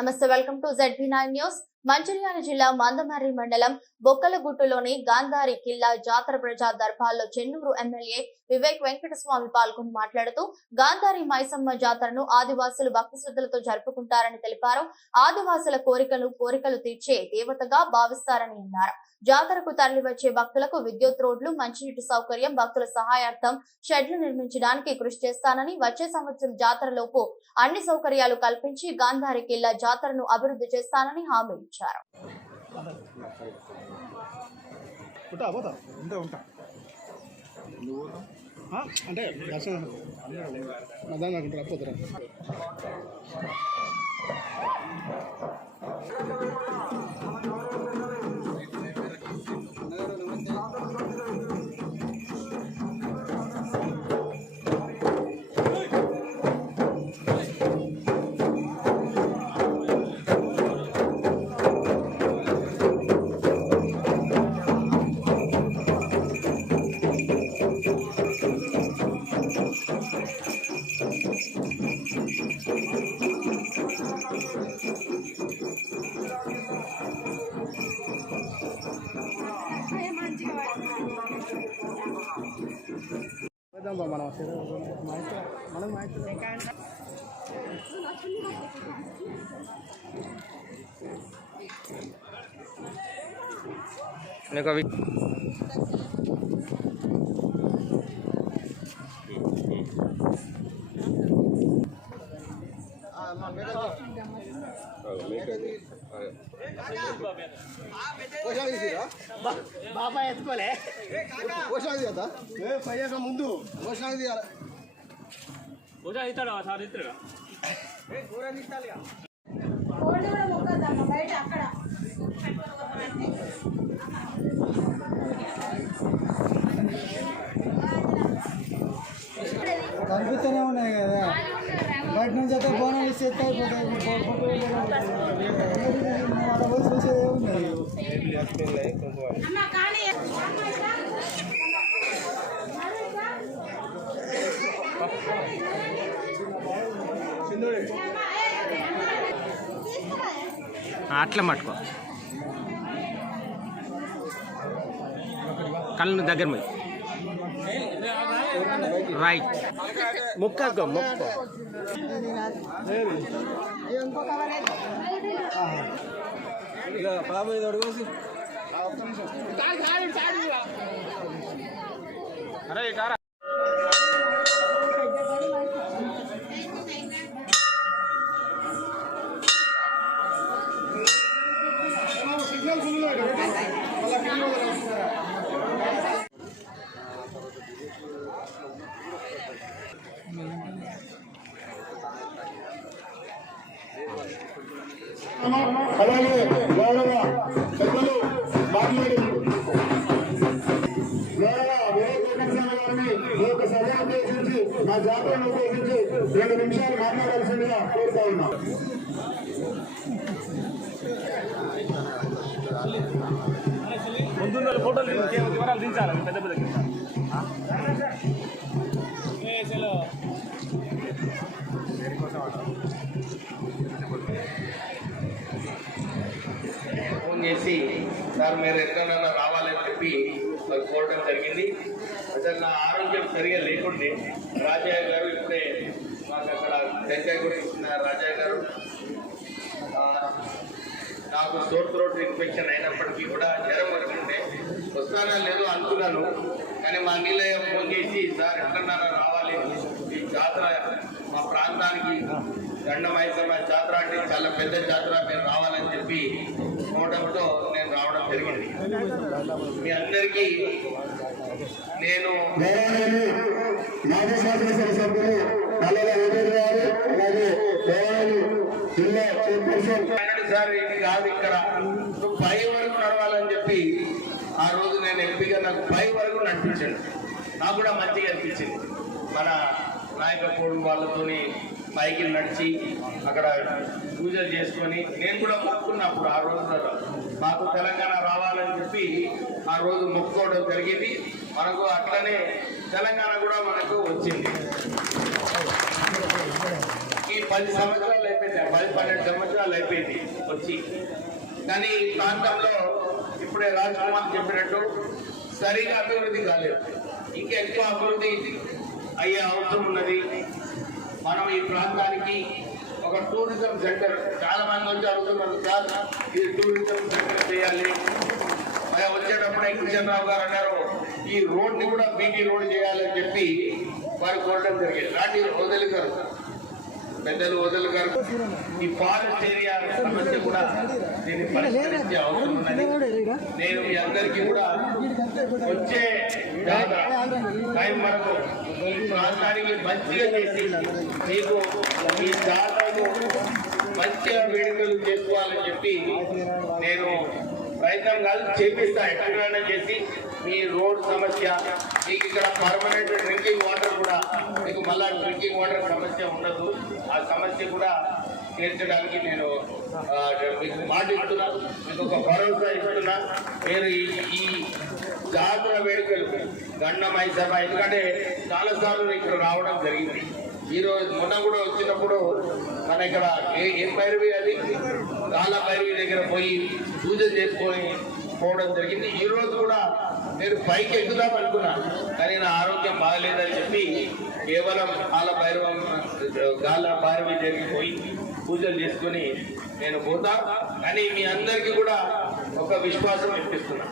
నమస్తే, welcome to ZB9 news. Mancherial జిల్లా మందమర్రి మండలం బొక్కలగుట్టులోని గాంధారి కిల్లా జాతర ప్రజా దర్బార్లో చెన్నూరు ఎమ్మెల్యే వివేక్ వెంకటస్వామి పాల్గొని మాట్లాడుతూ గాంధారి మైసమ్మ జాతరను ఆదివాసులు భక్తి శ్రద్ధలతో జరుపుకుంటారని తెలిపారు. ఆదివాసుల కోరికలు తీర్చే దేవతగా భావిస్తారని అన్నారు. జాతరకు తరలివచ్చే భక్తులకు విద్యుత్ రోడ్లు, మంచినీటి సౌకర్యం, భక్తుల సహాయార్థం షెడ్లు నిర్మించడానికి కృషి చేస్తానని, వచ్చే సంవత్సరం జాతరలోపు అన్ని సౌకర్యాలు కల్పించి గాంధారి కిల్లా జాతరను అభివృద్ధి చేస్తానని హామీ ఇచ్చారు. బాబా ఎత్తుకోలే కదా పయ్యాక ముందు భోజనాలు తీయాలి. భోజనం ఇస్తాడు సార్ ఇస్తాడు బయట అక్కడ కనిపిస్తూనే ఉన్నాయి కదా. బయట నుంచి అయితే బోనం ఇస్తే చూసేదే ఉన్నాయి. అట్లా మట్టుకో కళ్ళు దగ్గర పోయి రైట్ ముక్కో ముక్కో బాబు ఇది అడుగుసి అరే కారా అలాగే గౌరవ పెద్దలు మాట్లాడి గారిని ఒక సభ ఉద్దేశించి మా జాతరను ఉద్దేశించి 2 నిమిషాలు మాట్లాడాల్సిందిగా కోరుతా ఉన్నాం. ముందు ఫోటోలు వివరాలు దించాలి పెద్ద పెద్ద ఫోన్ చేసి సార్ మీరు ఎక్కడైనా రావాలని చెప్పి నాకు కోరడం జరిగింది. అసలు నా ఆరోగ్యం సరిగా లేకుండే రాజయ్య గారు ఇప్పుడే మాకు అక్కడ టెంకాయ కొట్టించిన రాజయ్య గారు నాకు సోర్ థ్రోట్ ఇన్ఫెక్షన్ అయినప్పటికీ కూడా జ్వరం వచ్చిండే వస్తానా లేదు అనుకున్నాను. కానీ మా నీళ్ళయ్య ఫోన్ చేసి సార్ ఎక్కడన్నా రావాలి, ఈ జాతర మా ప్రాంతానికి దండమైసమ్మ జాతర అంటే చాలా పెద్ద జాతర, మీరు రావాలని చెప్పి పోవడంతో నేను రావడం జరిగింది. మీ అందరికీ నేను మాజీ శాసనసభ సభ్యులు సార్ ఇది కాదు, ఇక్కడ నువ్వు 5 వరకు నడవాలని చెప్పి ఆ రోజు నేను ఎంపీగా నాకు 5 వరకు నడిపించాను. నాకు కూడా మంచిగా అనిపించింది. మన నాయకపోవడం వాళ్ళతోని పైకి నడిచి అక్కడ పూజలు చేసుకొని నేను కూడా మొక్కుకున్నప్పుడు ఆ రోజు మాకు తెలంగాణ రావాలని చెప్పి ఆ రోజు మొక్కుకోవడం జరిగింది. మనకు అట్లనే తెలంగాణ కూడా మనకు వచ్చింది. ఈ 10 సంవత్సరాలు అయిపోయింది, 10-12 సంవత్సరాలు అయిపోయింది వచ్చి. కానీ ఈ ప్రాంతంలో ఇప్పుడే రాజ్ కుమార్ చెప్పినట్టు సరిగా అభివృద్ధి కాలేదు. ఇంకా ఎక్కువ అభివృద్ధి అయ్యే అవసరం ఉన్నది. మనం ఈ ప్రాంతానికి ఒక టూరిజం సెంటర్, చాలా మంది వచ్చి అడుగుతున్నారు సార్ ఇది టూరిజం సెంటర్ చేయాలి. మరి వచ్చేటప్పుడే కిషన్ రావు గారు అన్నారు ఈ రోడ్ని కూడా బీటీ రోడ్ చేయాలని చెప్పి వారు కోరడం జరిగింది. రాండి వదిలిగారు, పెద్దలు వదిలిగారు. ఈ ఫారెస్ట్ ఏరియా సమస్య కూడా దీన్ని పరిష్కరించే అవసరం ఉన్నది. నేను మీ అందరికీ కూడా వచ్చే టైం వరకు ఈ ప్రాంతానికి మంచిగా చేసి మీకు ఈ జాతరకు మంచిగా వేడుకలు చేసుకోవాలని చెప్పి నేను ప్రయత్నం కాదు చేపిస్తా. ఎక్కడైనా చేసి మీ రోడ్ సమస్య, మీకు ఇక్కడ పర్మనెంట్ డ్రింకింగ్ వాటర్ కూడా మీకు మళ్ళా డ్రింకింగ్ వాటర్ సమస్య ఉండదు. ఆ సమస్య కూడా తీర్చడానికి నేను మీకు మాట ఇస్తున్నా, మీకు ఒక భరోసా ఇస్తున్నా. మీరు ఈ జాతర వేడుకలు గండమై సభ, ఎందుకంటే చాలాసార్లు ఇక్కడ రావడం జరిగింది. ఈరోజు మొన్న కూడా వచ్చినప్పుడు మన ఇక్కడ ఏం భైరవి అది కాళ్ళ భైరవి దగ్గర పోయి పూజలు చేసుకొని పోవడం జరిగింది. ఈ రోజు కూడా నేను పైకి ఎక్కుదాం అనుకున్నా, కానీ నా ఆరోగ్యం బాగలేదని చెప్పి కేవలం గాల భైరవి దగ్గరికి పోయి పూజలు చేసుకొని నేను పోతా. కానీ మీ అందరికీ కూడా ఒక విశ్వాసం ఇప్పిస్తున్నా.